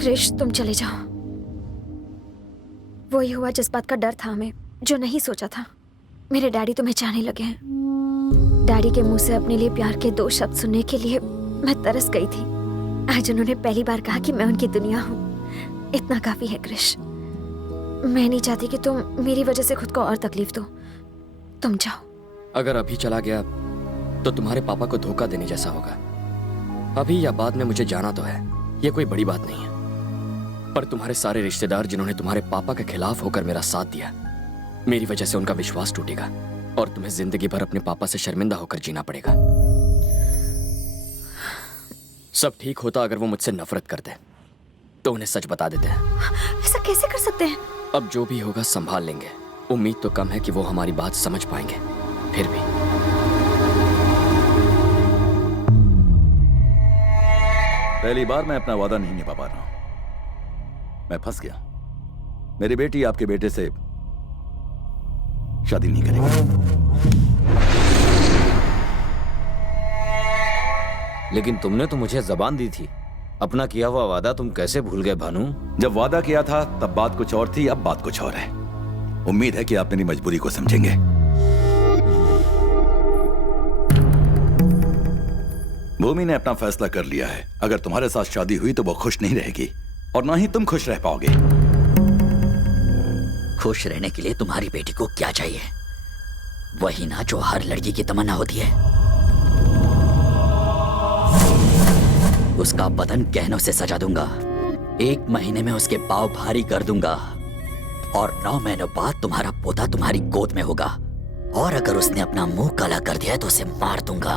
क्रिश, तुम चले जाओ। वही हुआ जिस बात का डर था हमें, जो नहीं सोचा था। मेरे डैडी तुम्हें चाहने लगे हैं। डैडी के मुंह से अपने लिए प्यार के 2 शब्द सुनने के लिए मैं तरस गई थी। आज उन्होंने पहली बार कहा कि मैं उनकी दुनिया हूँ। इतना काफी है क्रिश। मैं नहीं चाहती कि तुम मेरी वजह से खुद को और तकलीफ दो। तुम जाओ। अगर अभी चला गया तो तुम्हारे पापा को धोखा देने जैसा होगा। अभी या बाद में मुझे जाना तो है, ये कोई बड़ी बात नहीं है। पर तुम्हारे सारे रिश्तेदार जिन्होंने तुम्हारे पापा के खिलाफ होकर मेरा साथ दिया, मेरी वजह से उनका विश्वास टूटेगा और तुम्हें जिंदगी भर अपने पापा से शर्मिंदा होकर जीना पड़ेगा। सब ठीक होता अगर वो मुझसे नफरत करते, तो उन्हें सच बता देते हैं। ऐसा कैसे कर सकते हैं? अब जो भी होगा संभाल लेंगे। उम्मीद तो कम है कि वो हमारी बात समझ पाएंगे, फिर भी। पहली बार मैं अपना वादा नहीं निभा पा रहा हूं। मैं फंस गया। मेरी बेटी आपके बेटे से शादी नहीं करेगी। लेकिन तुमने तो मुझे जबान दी थी। अपना किया हुआ वादा तुम कैसे भूल गए भानु? जब वादा किया था तब बात कुछ और थी, अब बात कुछ और है। उम्मीद है कि आप मेरी मजबूरी को समझेंगे। भूमि ने अपना फैसला कर लिया है। अगर तुम्हारे साथ शादी हुई तो वो खुश नहीं रहेगी और ना ही तुम खुश रह पाओगे। खुश रहने के लिए तुम्हारी बेटी को क्या चाहिए? वही ना जो हर लड़की की तमन्ना होती है। उसका बदन गहनों से सजा दूंगा। 1 महीने में उसके पाँव भारी कर दूंगा और 9 महीनों बाद तुम्हारा पोता तुम्हारी गोद में होगा। और अगर उसने अपना मुंह काला कर दिया तो उसे मार दूंगा।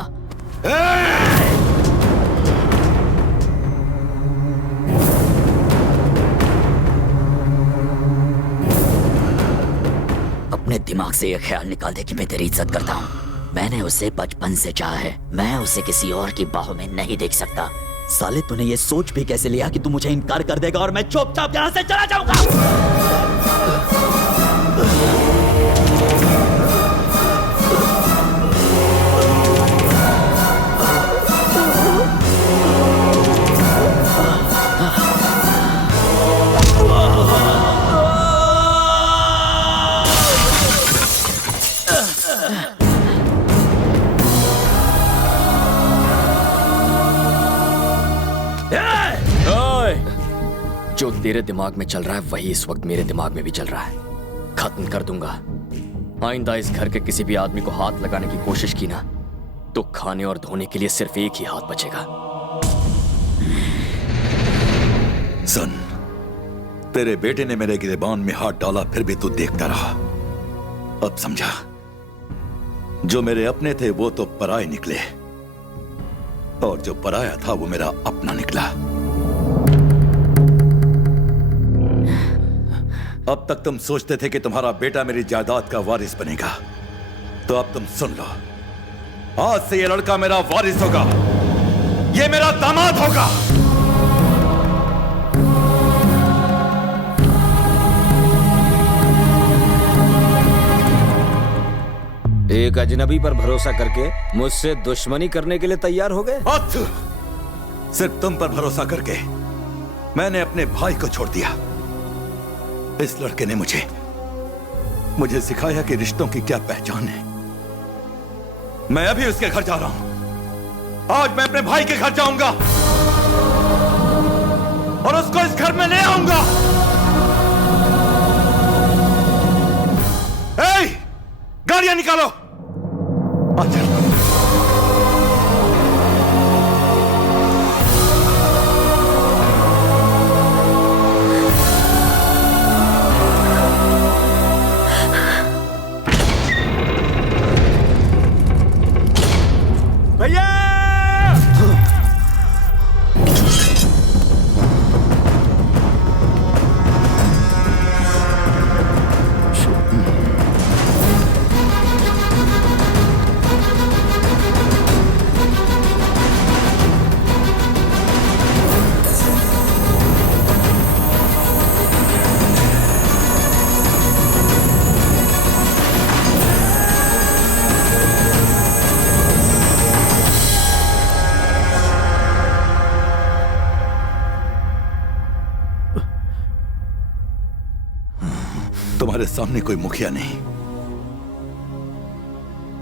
अपने दिमाग से यह ख्याल निकाल दे कि मैं तेरी इज्जत करता हूँ। मैंने उसे बचपन से चाहा है। मैं उसे किसी और की बाहों में नहीं देख सकता। साले, तूने ये सोच भी कैसे लिया कि तू मुझे इनकार कर देगा और मैं चुपचाप यहाँ से चला जाऊंगा? जो तेरे दिमाग में चल रहा है वही इस वक्त मेरे दिमाग में भी चल रहा है। खत्म कर दूंगा। आइंदा इस घर के किसी भी आदमी को हाथ लगाने की कोशिश की ना, तो खाने और धोने के लिए सिर्फ एक ही हाथ बचेगा। सुन, तेरे बेटे ने मेरे गिरेबान में हाथ डाला, फिर भी तू देखता रहा। अब समझा, जो मेरे अपने थे वो तो पराये निकले और जो पराया था वो मेरा अपना निकला। अब तक तुम सोचते थे कि तुम्हारा बेटा मेरी जायदाद का वारिस बनेगा, तो अब तुम सुन लो, आज से ये लड़का मेरा वारिस होगा। ये मेरा दामाद होगा। एक अजनबी पर भरोसा करके मुझसे दुश्मनी करने के लिए तैयार हो गए? सिर्फ तुम पर भरोसा करके मैंने अपने भाई को छोड़ दिया। इस लड़के ने मुझे सिखाया कि रिश्तों की क्या पहचान है। मैं अभी उसके घर जा रहा हूं। आज मैं अपने भाई के घर जाऊंगा और उसको इस घर में ले आऊंगा। गाड़ियां निकालो। अच्छा, भैया! तुम्हारे सामने कोई मुखिया नहीं,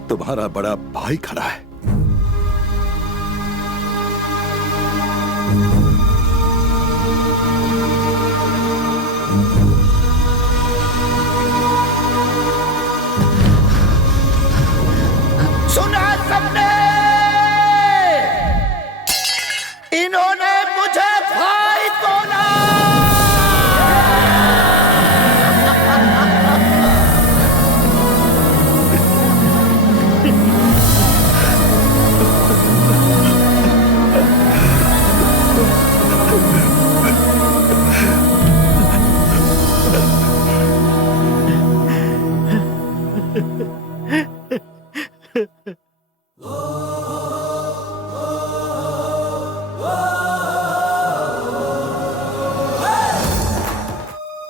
तुम्हारा बड़ा भाई खड़ा है। सुना सबने, इन्होंने मुझे भाई बोला।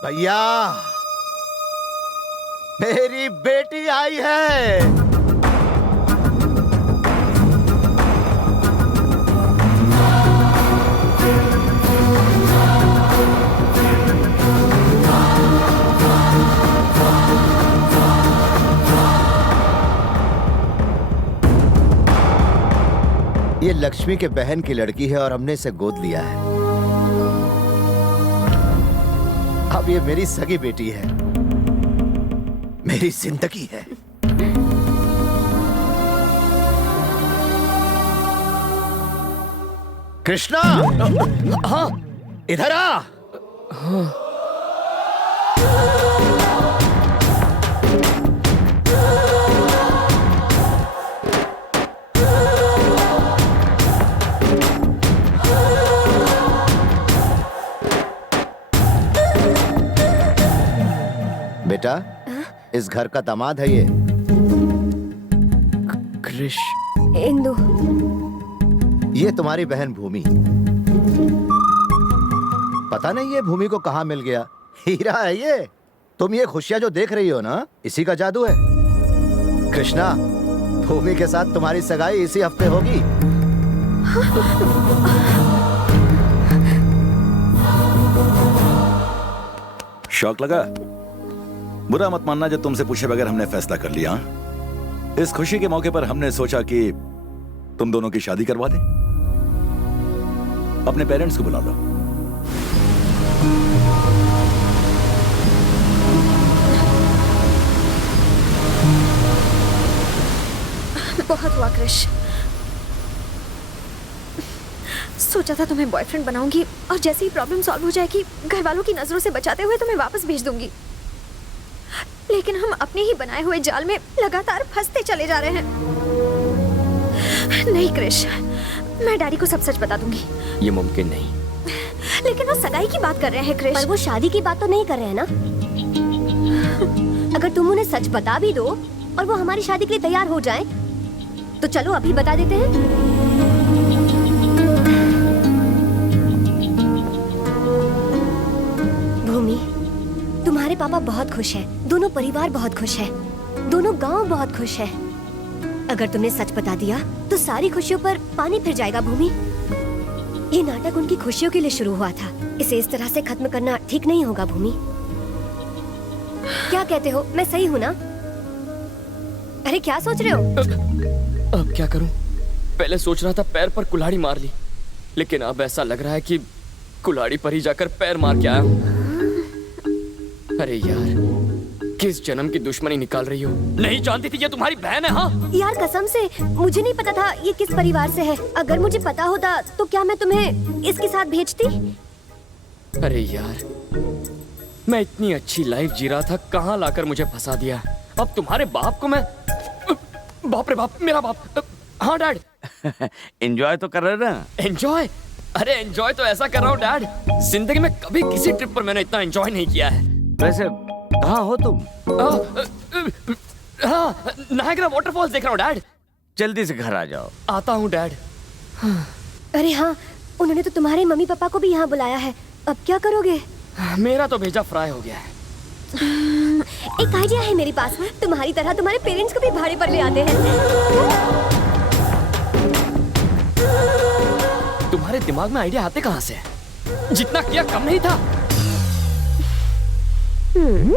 भैया, मेरी बेटी आई है। ये लक्ष्मी के बहन की लड़की है और हमने इसे गोद लिया है। अब ये मेरी सगी बेटी है, मेरी जिंदगी है। कृष्णा, हाँ, इधर आ। बेटा, इस घर का दामाद है ये। क्रिश, इंदु, ये तुम्हारी बहन भूमि। पता नहीं ये भूमि को कहाँ मिल गया। हीरा है ये। तुम ये खुशियां जो देख रही हो ना, इसी का जादू है। कृष्णा, भूमि के साथ तुम्हारी सगाई इसी हफ्ते होगी। शौक लगा? बुरा मत मानना जब तुमसे पूछे बगैर हमने फैसला कर लिया। इस खुशी के मौके पर हमने सोचा कि तुम दोनों की शादी करवा दें। अपने पेरेंट्स को बुला लो। बहुत हुआ क्रिश। सोचा था तुम्हें बॉयफ्रेंड बनाऊंगी और जैसे ही प्रॉब्लम सॉल्व हो जाएगी घर वालों की नजरों से बचाते हुए तुम्हें वापस भेज दूंगी, लेकिन हम अपने ही बनाए हुए जाल में लगातार फंसते चले जा रहे हैं। नहीं क्रिश, मैं डैडी को सब सच बता दूंगी। ये मुमकिन नहीं। लेकिन वो सगाई की बात कर रहे हैं क्रिश। पर वो शादी की बात तो नहीं कर रहे हैं ना। अगर तुम उन्हें सच बता भी दो और वो हमारी शादी के लिए तैयार हो जाएं, तो चलो अभी बता देते हैं। भूमि, तुम्हारे पापा बहुत खुश हैं, दोनों परिवार बहुत खुश है, दोनों गांव बहुत खुश है। अगर तुमने सच बता दिया तो सारी खुशियों पर पानी फिर जाएगा। भूमि, ये नाटक उनकी खुशियों के लिए शुरू हुआ था, इसे इस तरह से खत्म करना ठीक नहीं होगा। भूमि, क्या कहते हो? मैं सही हूँ ना? अरे क्या सोच रहे हो? अब क्या करूं? पहले सोच रहा था पैर पर कुल्हाड़ी मार ली, लेकिन अब ऐसा लग रहा है कि कुल्हाड़ी पर ही जाकर पैर मार के आया हूं। अरे यार, किस जन्म की दुश्मनी निकाल रही हो? नहीं जानती थी ये तुम्हारी बहन है? हाँ यार कसम से मुझे नहीं पता था ये किस परिवार से है। अगर मुझे पता होता तो क्या मैं तुम्हें इसके साथ भेजती? अरे यार, मैं इतनी अच्छी लाइफ जी रहा था, कहाँ लाकर मुझे फंसा दिया। अब तुम्हारे बाप को मैं... बाप रे बाप, मेरा बाप। हाँ डैड। एंजॉय तो कर रहे ना? एंजॉय? अरे एंजॉय तो ऐसा कर रहा हूँ डैड, जिंदगी में कभी किसी ट्रिप पर मैंने इतना एंजॉय नहीं किया है। वैसे कहाँ हो तुम? हाँ, नायग्रा वाटरफॉल्स देख रहा हूँ डैड। जल्दी से घर आ जाओ। आता हूँ डैड। अरे हाँ, उन्होंने तो तुम्हारे मम्मी पापा को भी यहाँ बुलाया है। अब क्या करोगे? मेरा तो भेजा फ्राई हो गया है। एक आइडिया है मेरे पास। तुम्हारी तरह तुम्हारे पेरेंट्स को भी भाड़े पर ले आते हैं। तुम्हारे दिमाग में आइडिया आते कहाँ से? जितना किया कम नहीं था। हम्म।